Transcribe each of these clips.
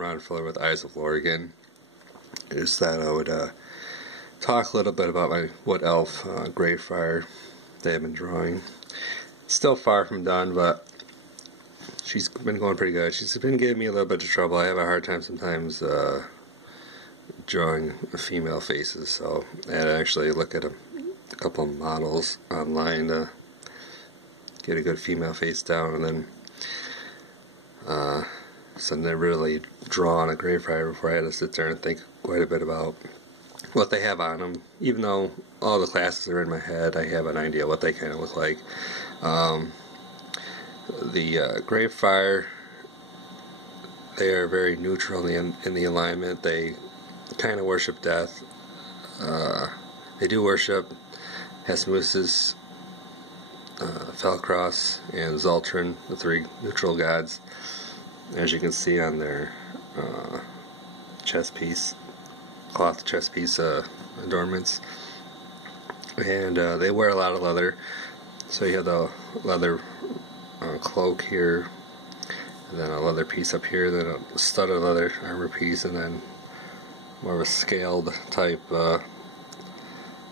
around filler with Isoflor again. Is that I would talk a little bit about my Woodelf Grayfriar that I've been drawing. Still far from done, but she's been going pretty good. She's been giving me a little bit of trouble. I have a hard time sometimes drawing female faces, so I had to actually look at a couple of models online to get a good female face down, and then so I never really draw on a Grayfriar before I had to sit there and think quite a bit about what they have on them. Even though all the classes are in my head, I have an idea what they kind of look like. The Grayfriar, they are very neutral in the alignment. They kind of worship death. They do worship Hesmusis, Felcross, and Zoltran, the three neutral gods, as you can see on their chest piece, cloth chest piece adornments. And they wear a lot of leather, so you have the leather cloak here, and then a leather piece up here, then a studded leather armor piece, and then more of a scaled type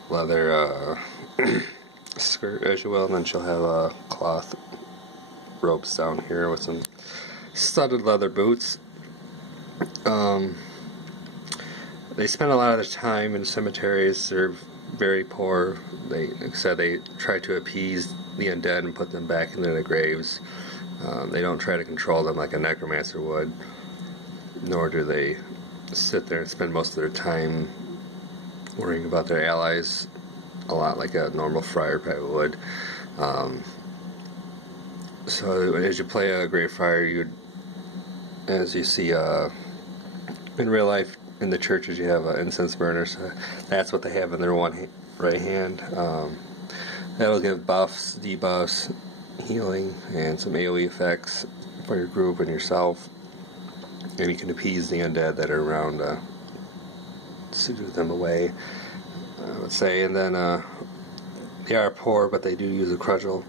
leather skirt, as you will, and then she'll have cloth ropes down here with some studded leather boots. They spend a lot of their time in cemeteries. They're very poor. Like I said, they try to appease the undead and put them back into the graves. They don't try to control them like a necromancer would, nor do they sit there and spend most of their time worrying about their allies a lot like a normal friar probably would. So as you play a Grayfriar, as you see in real life in the churches, you have incense burners. That's what they have in their right hand. That'll give buffs, debuffs, healing, and some AoE effects for your group and yourself. And you can appease the undead that are around, soothe them away, I would say. And then they are poor, but they do use a cudgel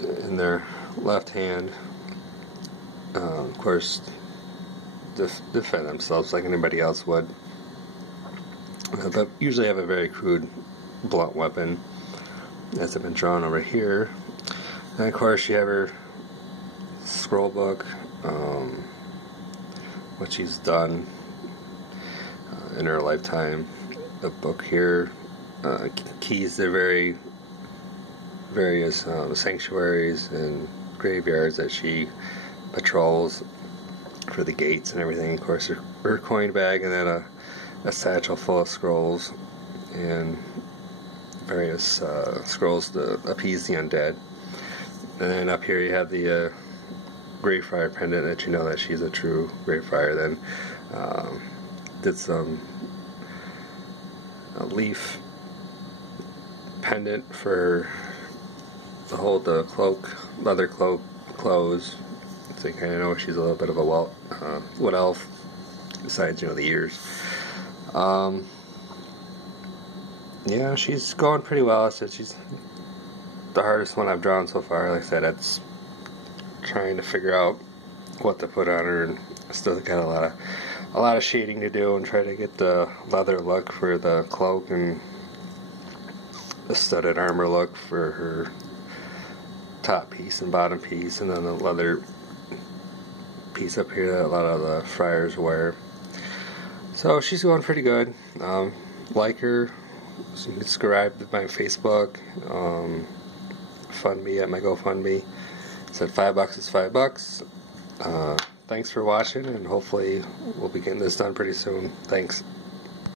in their left hand. Of course, defend themselves like anybody else would. But usually have a very crude blunt weapon, as I've been drawn over here. And of course, you have her scroll book, what she's done in her lifetime. The book here, keys to various sanctuaries and graveyards that she patrols for the gates and everything. Of course, her coin bag, and then a satchel full of scrolls and various scrolls to appease the undead. And then up here you have the Grayfriar pendant, that you know that she's a true Grayfriar. Then did some leaf pendant for to hold the cloak, leather cloak closed, so you kind of know she's a little bit of a wood elf, besides, you know, the ears. Yeah, she's going pretty well. So she's the hardest one I've drawn so far. Like I said, it's trying to figure out what to put on her, and still got a lot of shading to do, and try to get the leather look for the cloak and the studded armor look for her top piece and bottom piece, and then the leather piece up here that a lot of the friars wear. So she's going pretty good. Like her, subscribe to my Facebook, fund me at my GoFundMe. Said $5 is $5. Thanks for watching, and hopefully we'll be getting this done pretty soon. Thanks.